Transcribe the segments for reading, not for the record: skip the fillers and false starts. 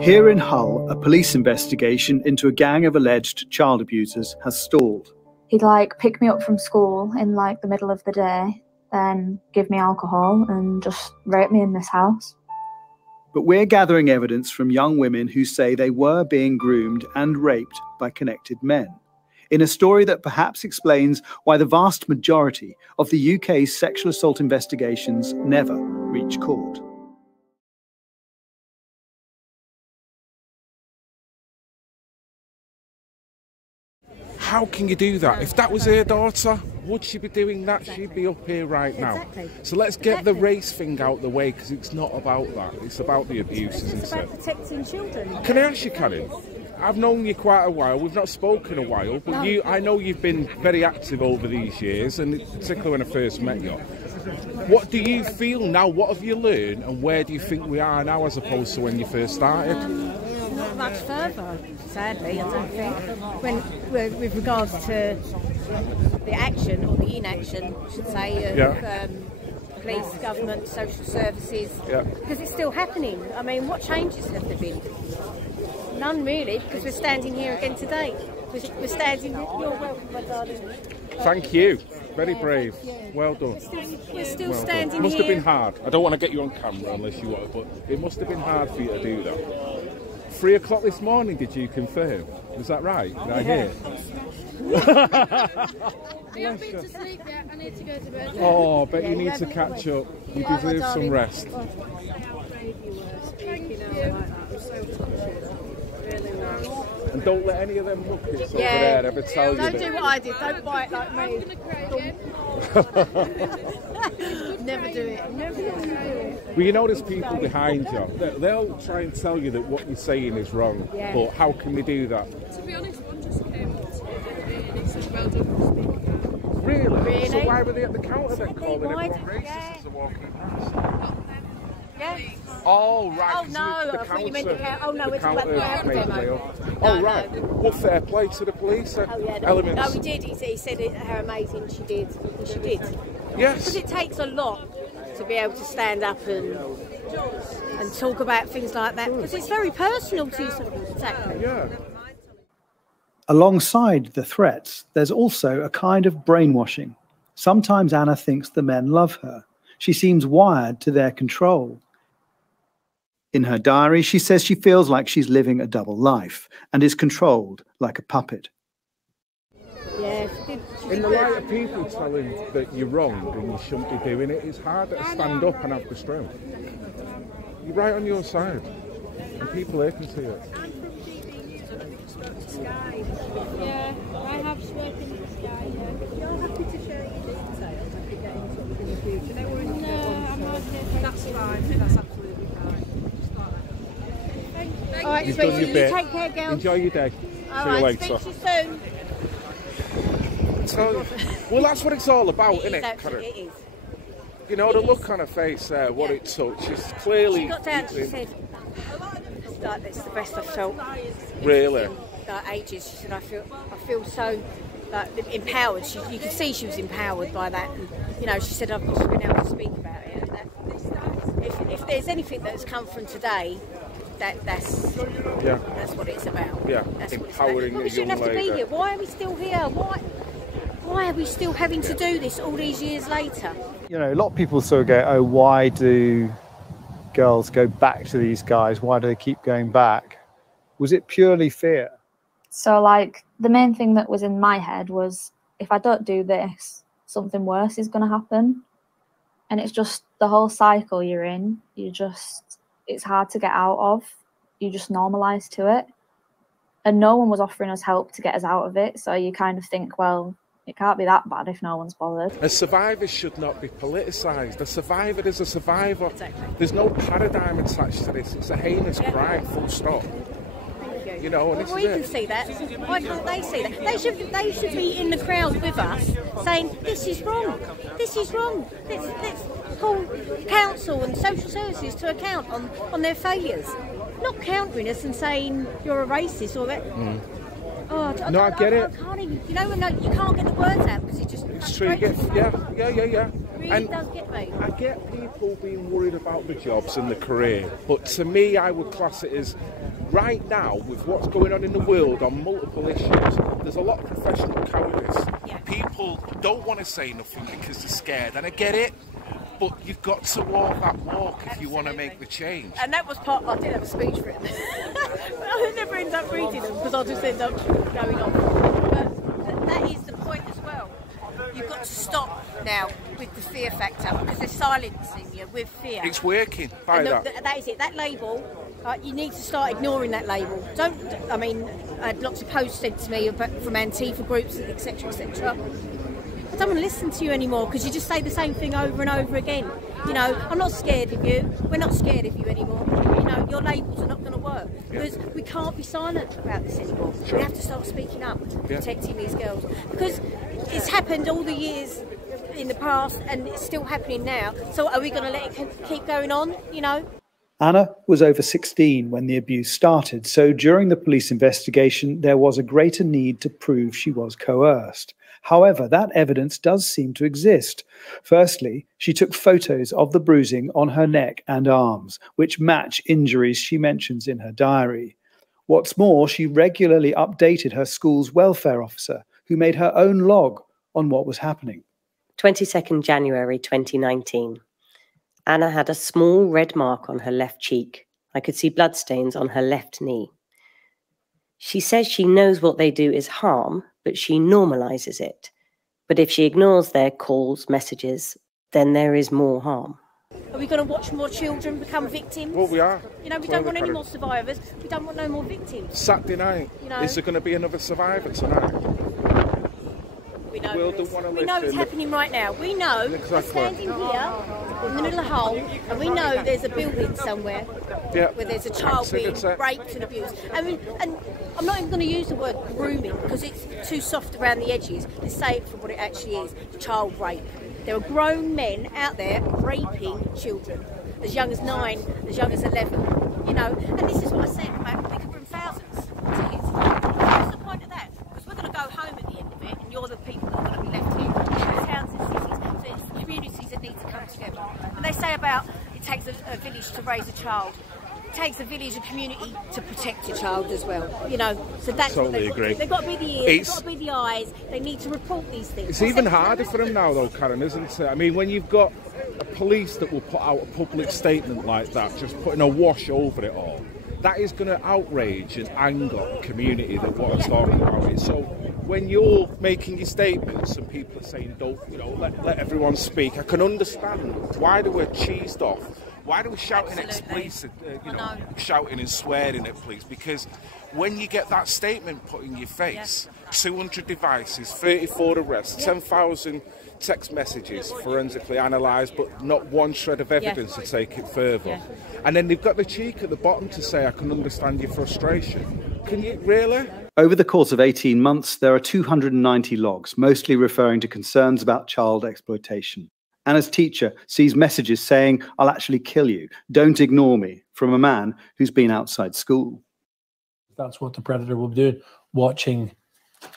Here in Hull, a police investigation into a gang of alleged child abusers has stalled. He'd pick me up from school in the middle of the day, then give me alcohol and just rape me in this house. But we're gathering evidence from young women who say they were being groomed and raped by connected men, in a story that perhaps explains why the vast majority of the UK's sexual assault investigations never reach court. How can you do that? If that was her daughter, would she be doing that? She'd be up here right now. Exactly. So let's get the race thing out the way, because it's not about that. It's about the abuse, isn't it? It's about protecting children. Can I ask you, Karen? I've known you quite a while. We've not spoken a while, but I know you've been very active over these years, and particularly when I first met you. What do you feel now? What have you learned, and where do you think we are now as opposed to when you first started? Not much further, sadly, I don't think. With regards to the action, or the inaction, I should say, of police, government, social services, because it's still happening. I mean, what changes have there been? None really, because we're standing here again today. We're standing. You're welcome, my darling. Thank you. Very brave. Well done. We're still standing here. It must have been hard. I don't want to get you on camera unless you want, but it must have been hard for you to do that. 3 o'clock this morning, did you confirm? Was that right? Did I hear? I haven't been to sleep yet. I need to go to bed. Oh, I bet you need to catch up. You deserve some rest. And don't let any of them muppets over there ever tell you that. Don't do what I did. Don't bite like me. Never do it. Never do it. Well, you know there's people behind you. They'll try and tell you that what you're saying is wrong. Yeah. But how can they do that? To be honest, one just came up to me and he said, well done. Really? So why were they at the counter then calling everyone racist as they're walking past? Yeah. Oh, right. Oh, no, I thought you meant the counter. Oh, no, we're talking about the demo. Oh, right. Well, fair play to the police. Elements. No, he did. He said how amazing she did. And she did. Yes. Because it takes a lot to be able to stand up and talk about things like that. Because it's very personal to you. Exactly. Yeah. Alongside the threats, there's also a kind of brainwashing. Sometimes Anna thinks the men love her. She seems wired to their control. In her diary, she says she feels like she's living a double life and is controlled like a puppet. Yeah, in the light of people telling that you're wrong and you shouldn't be doing it, it's harder to stand up and have the strength. You're right on your side, and people here can see it. Yeah, I have spoken to this guy. You're happy to share your details if you get into something in the future? No, I'm okay. That's fine. That's absolutely fine. All right, you've done your bit. Take care, girls. Enjoy your day. All See you later. Speak to you soon. So, well, that's what it's all about, isn't it, Karen? It is. You know, the look on her face there, what it took, she's clearly... She got down, she said, it's the best I've felt. Really? In ages. She said, I feel so empowered. You could see she was empowered by that. And, you know, she said, I've just been able to speak about it. And if there's anything that's come from today, that's what it's about. Yeah, that's empowering what it's about. We shouldn't have to be here. Why are we still here? Why are we still having to do this all these years later? You know, a lot of people sort of go, oh, why do girls go back to these guys? Why do they keep going back? Was it purely fear? So, the main thing that was in my head was, if I don't do this, something worse is going to happen. And it's just the whole cycle you're in. It's hard to get out of. You just normalise to it. And no one was offering us help to get us out of it. So you kind of think, well, it can't be that bad if no one's bothered. A survivor should not be politicised. A survivor is a survivor. Exactly. There's no paradigm attached to this. It's a heinous crime, full stop. You know, and we can see that. Why can't they see that? They should be in the crowd with us saying, this is wrong. This is wrong. Let's hold council and social services to account on their failures. Not countering us and saying you're a racist or that. Oh, I get it. I can't even, you can't get the words out because it just... It's true. Yeah. really does get me. I get people being worried about the jobs and the career, but to me, I would class it as right now, with what's going on in the world on multiple issues, there's a lot of professional cowardice. Yeah. People don't want to say nothing because they're scared, and I get it. But you've got to walk that walk if you want to make the change. And that was part, I did have a speech for it. I never end up reading them because I'll just end up going on. But that is the point as well. You've got to stop now with the fear factor because they're silencing you with fear. It's working by that. That is it. That label, you need to start ignoring that label. I had lots of posts sent to me from Antifa groups, etc., etc. I don't want to listen to you anymore because you just say the same thing over and over again. You know, I'm not scared of you. We're not scared of you anymore. You know, your labels are not going to work because we can't be silent about this anymore. Sure. We have to start speaking up, protecting these girls because it's happened all the years in the past and it's still happening now. So are we going to let it keep going on? You know. Anna was over 16 when the abuse started, so during the police investigation, there was a greater need to prove she was coerced. However, that evidence does seem to exist. Firstly, she took photos of the bruising on her neck and arms, which match injuries she mentions in her diary. What's more, she regularly updated her school's welfare officer, who made her own log on what was happening. 22nd January 2019. Anna had a small red mark on her left cheek. I could see bloodstains on her left knee. She says she knows what they do is harm, but she normalizes it. But if she ignores their calls, messages, then there is more harm. Are we going to watch more children become victims? Well, we are. You know, we don't want any more survivors. We don't want no more victims. Saturday night, is there going to be another survivor tonight? We know, we know it's happening right now. We know we're standing here in the middle of the hole, and we know there's a building somewhere where there's a child being raped and abused. And I'm not even going to use the word grooming because it's too soft around the edges. Let's say it for what it actually is: child rape. There are grown men out there raping children, as young as 9, as young as 11. You know, and this is what I said about they could bring thousands of tickets. What's the point of that? Because we're going to go home at the end of it, and you're the people that are going to be left here in towns and cities. So it's communities that need to come together. And they say about it takes a village to raise a child. It takes a village, a community to protect a child as well. You know, so that's totally agree. They've got to be the ears, they've got to be the eyes. They need to report these things. It's even harder for them now, though, Karen, isn't it? I mean, when you've got a police that will put out a public statement like that, just putting a wash over it all, that is going to outrage and anger the community that want to talk about it. So when you're making your statements and people are saying, don't, you know, let everyone speak, I can understand why they were cheesed off. Why are we shouting explicit, shouting and swearing at police? Because when you get that statement put in your face, 200 devices, 34 arrests, 10,000 text messages forensically analysed, but not one shred of evidence to take it further. And then they've got the cheek at the bottom to say, I can understand your frustration. Can you really? Over the course of 18 months, there are 290 logs, mostly referring to concerns about child exploitation. Anna's teacher sees messages saying, I'll actually kill you, don't ignore me, from a man who's been outside school. That's what the predator will be doing, watching,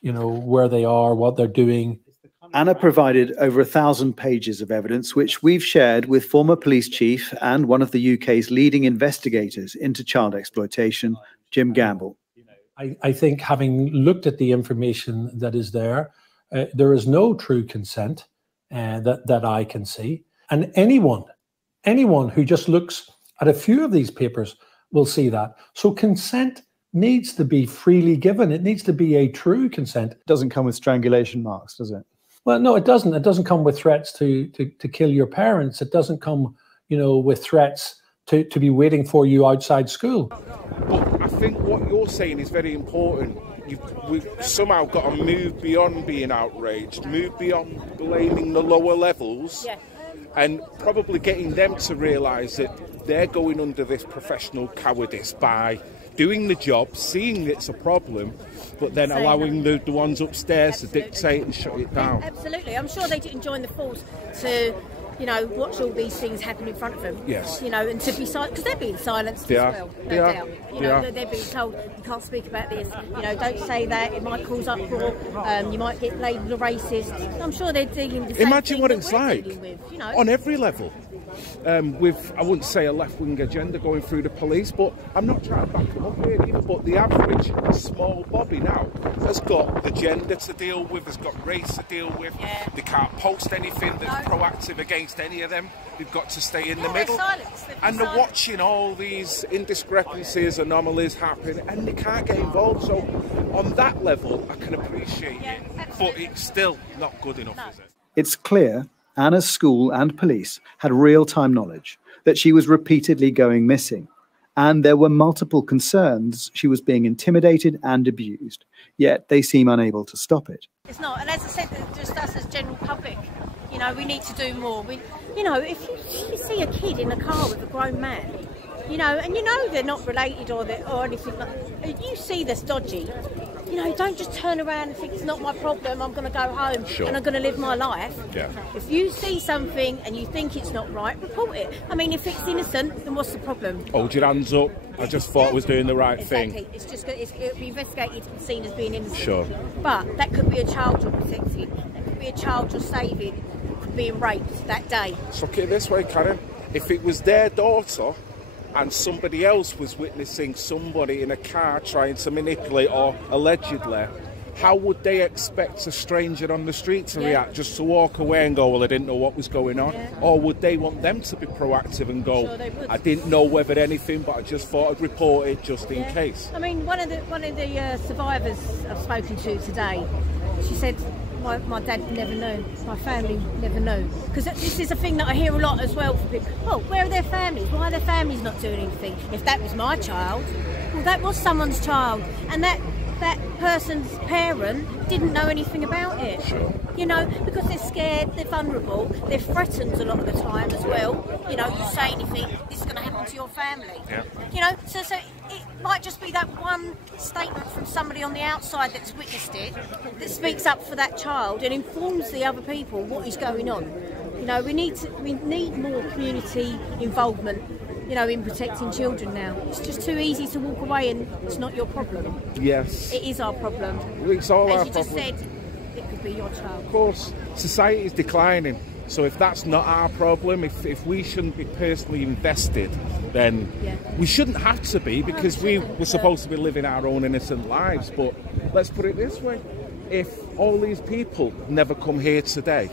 you know, where they are, what they're doing. Anna provided over 1,000 pages of evidence, which we've shared with former police chief and one of the UK's leading investigators into child exploitation, Jim Gamble. I think having looked at the information that is there, there is no true consent that I can see. And anyone who just looks at a few of these papers will see that. So consent needs to be freely given. It needs to be a true consent. It doesn't come with strangulation marks, does it? Well, no, it doesn't. It doesn't come with threats to kill your parents. It doesn't come, you know, with threats to be waiting for you outside school. But I think what you're saying is very important. We've somehow got to move beyond being outraged, move beyond blaming the lower levels, and probably getting them to realise that they're going under this professional cowardice by doing the job, seeing it's a problem, but then allowing the ones upstairs to dictate and shut it down. Absolutely. I'm sure they didn't join the force to you know, watch all these things happen in front of them. Yes. You know, and to be silent, because they're being silenced as well. No doubt. You know, they're being told, you can't speak about this, you know, don't say that, it might cause uproar, you might get labelled a racist. I'm sure they're dealing with the same Imagine thing what that it's we're like dealing with, you know. on every level. With, I wouldn't say a left-wing agenda going through the police, but I'm not trying to back them up here either, but the average small bobby now has got the gender to deal with, has got race to deal with. Yeah. They can't post anything that's proactive against any of them. They've got to stay in the middle. And they're watching all these indiscrepancies, anomalies happen, and they can't get involved. So on that level, I can appreciate it, but it's still not good enough, is it? It's clear Anna's school and police had real-time knowledge that she was repeatedly going missing, and there were multiple concerns she was being intimidated and abused, yet they seem unable to stop it. It's not, and as I said, just us as general public, you know, we need to do more. You know, if you see a kid in a car with a grown man, you know, and you know they're not related or anything like that, you see this dodgy, you know, don't just turn around and think it's not my problem, I'm going to go home and I'm going to live my life. Yeah. If you see something and you think it's not right, report it. I mean, if it's innocent, then what's the problem? Hold your hands up. I just thought I was doing the right thing. It's just it'll be investigated and seen as being innocent. Sure. But that could be a child you're protecting. That could be a child you're saving being raped that day. So look at it this way, Karen. If it was their daughter and somebody else was witnessing somebody in a car trying to manipulate or allegedly, how would they expect a stranger on the street to react? Just to walk away and go, well, I didn't know what was going on? Yeah. Or would they want them to be proactive and go, sure, I didn't know whether anything, but I just thought I'd report it just in case? I mean, one of the survivors I've spoken to today, she said, my dad never knew, my family never knew. Because this is a thing that I hear a lot as well from people. Oh, where are their families? Why are their families not doing anything? If that was my child, well, that was someone's child. And that person's parent didn't know anything about it. Sure. You know, because they're scared, they're vulnerable, they're threatened a lot of the time as well. You know, you say anything, this is going to happen to your family. Yeah. You know, so it might just be that one statement from somebody on the outside that's witnessed it, that speaks up for that child and informs the other people what is going on. You know, we need more community involvement, you know, in protecting children now. It's just too easy to walk away and it's not your problem. Yes. It is our problem. It's all our problem. As you just said, it could be your child. Of course, society is declining. So if that's not our problem, if we shouldn't be personally invested, then we shouldn't have to be, because we're supposed to be living our own innocent lives. But let's put it this way. If all these people never come here today,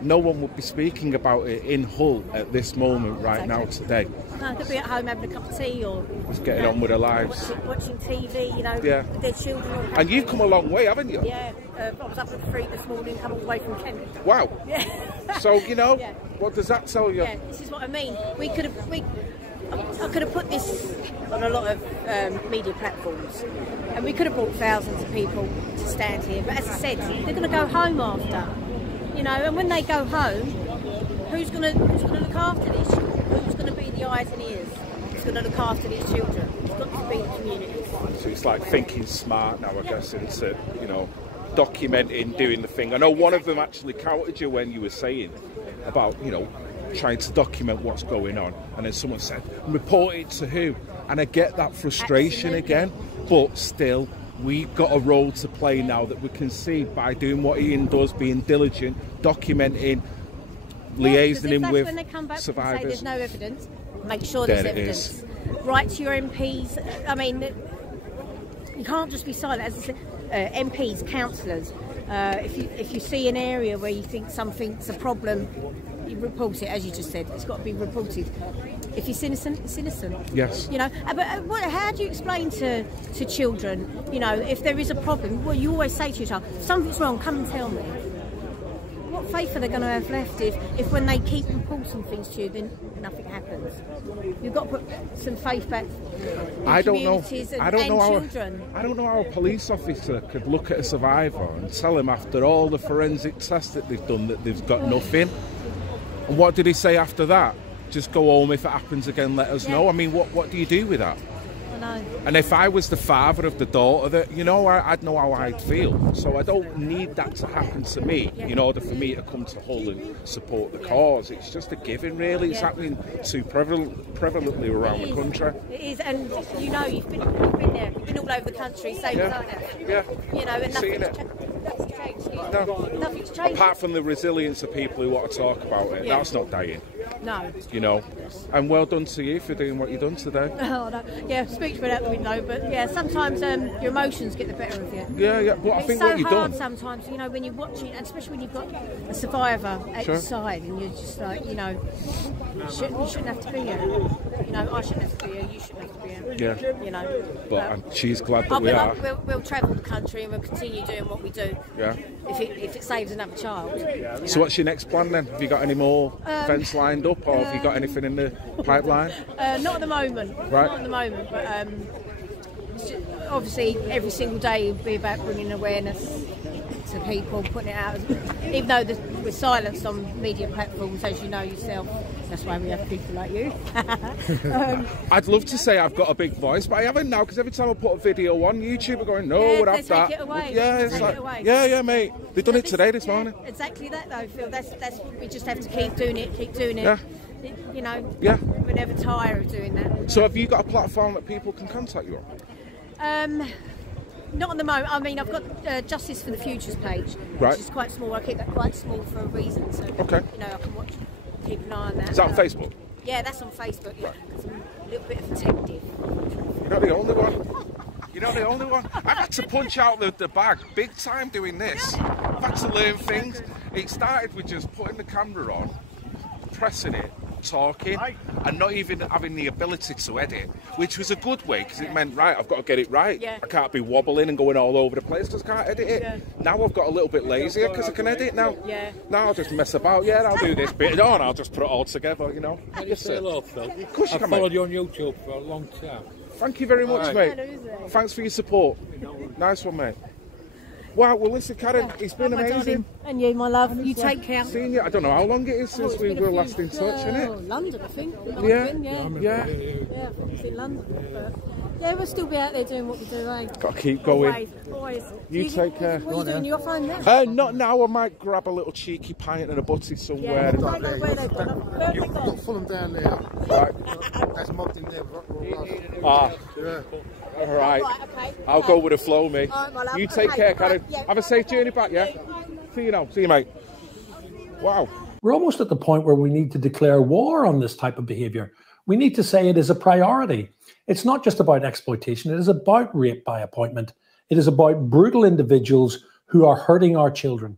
no one would be speaking about it in Hull at this moment right now today. No, they'll be at home having a cup of tea or just getting on with their lives. Watching TV, you know, with their children. And you've come a long way, haven't you? Yeah, I was up at 3 this morning, come all the way from Kent. Wow. Yeah. So, you know, what does that tell you? Yeah, this is what I mean. I could have put this on a lot of media platforms, and we could have brought thousands of people to stand here. But as I said, they're going to go home after. You know, and when they go home, who's going to look after these children? Who's going to be the eyes and ears? Who's going to look after these children? It's got to be the community. So it's like thinking smart now, I guess, into, you know, documenting, doing the thing. I know one of them actually countered you when you were saying about, you know, trying to document what's going on, and then someone said, report it to who? And I get that frustration again, but still, we've got a role to play now that we can see by doing what Ian does, being diligent, documenting, liaising with when they come back survivors. And say there's no evidence, make sure there's evidence. Write to your MPs. I mean, you can't just be silent. As I said, MPs, councillors, if you see an area where you think something's a problem, you report it, as you just said. It's got to be reported. If it's innocent, it's innocent. Yes. You know, but how do you explain to children, you know, if there is a problem? Well, you always say to your child, something's wrong, come and tell me. What faith are they going to have left if when they keep reporting things to you, then nothing happens? You've got to put some faith back in communities and children. I don't know how a police officer could look at a survivor and tell him after all the forensic tests that they've done that they've got nothing. And what did he say after that? Just go home, if it happens again, let us know. I mean, what do you do with that? know. And if I was the father of the daughter, that I'd know how I'd feel. So I don't need that to happen to me in order for me to come to Hull and support the cause. It's just a giving, really. It's happening too prevalently around the country. It is, and you've been there. You've been all over the country, same as I have. Yeah. And nothing's changed. Nothing's changed. Apart from the resilience of people who want to talk about it, that's not dying. No. And well done to you for doing what you've done today. Oh, no. Yeah, speech went out the window, but sometimes your emotions get the better of you. Yeah. But I think so what you've hard done sometimes, when you're watching, and especially when you've got a survivor at your side, and you're just like, you shouldn't have to be here. I shouldn't have to be here. You shouldn't have to be here. Yeah. But she's glad that we are. We'll travel the country and we'll continue doing what we do. Yeah. If it saves another child. So what's your next plan then? Have you got any more events lined up, or have you got anything in the pipeline? Not at the moment. Right. Not at the moment, but obviously every single day will be about bringing awareness to people, putting it out. Even though we're silenced on media platforms, as you know yourself, that's why we have people like you. I'd love to say I've got a big voice, but I haven't now, because every time I put a video on YouTube, are going, no, we'll have that. It away. Yeah, it's like, yeah, mate. They've done it today, this morning. Exactly that, though, Phil. That's we just have to keep doing it. Yeah. We're never tired of doing that. So have you got a platform that people can contact you on? Not at the moment. I mean, I've got Justice for the Futures page, which is quite small. I keep that quite small for a reason. So, I can keep an eye on that. Is that on Facebook? Yeah, that's on Facebook, because I'm a little bit of a tech div. You're not the only one. You're not the only one. I've had to punch out the bag big time doing this. I've had to learn things. It started with just putting the camera on, pressing it, talking, and not even having the ability to edit, which was a good way, because it meant, right, I've got to get it right. I can't be wobbling and going all over the place because I can't edit it. Now I've got a little bit lazier because I can edit now. Now I'll just mess about. I'll do this bit on, I'll just put it all together, Can you say hello, Phil? Of course you can, I've followed you on YouTube for a long time. Thank you very much, mate. Thanks for your support. Nice one, mate. Wow, well listen, Karen, it's been amazing. And you, my love, you take care. Seeing you, I don't know how long it is since we were last in touch, isn't it? London, I think. Yeah, It's in London. But we'll still be out there doing what we do, eh? Got to keep going. Always. You take care. What are you doing? You're fine now? Not now. I might grab a little cheeky pint and a butty somewhere. I don't know where they've gone. You've got Fulham down there. Right. That's mobbed in there. All right. Okay. I'll go with the flow, mate. Right, you take care, Karen. Have a safe journey back, yeah? See you now. See you, mate. Wow. We're almost at the point where we need to declare war on this type of behavior. We need to say it is a priority. It's not just about exploitation. It is about rape by appointment. It is about brutal individuals who are hurting our children.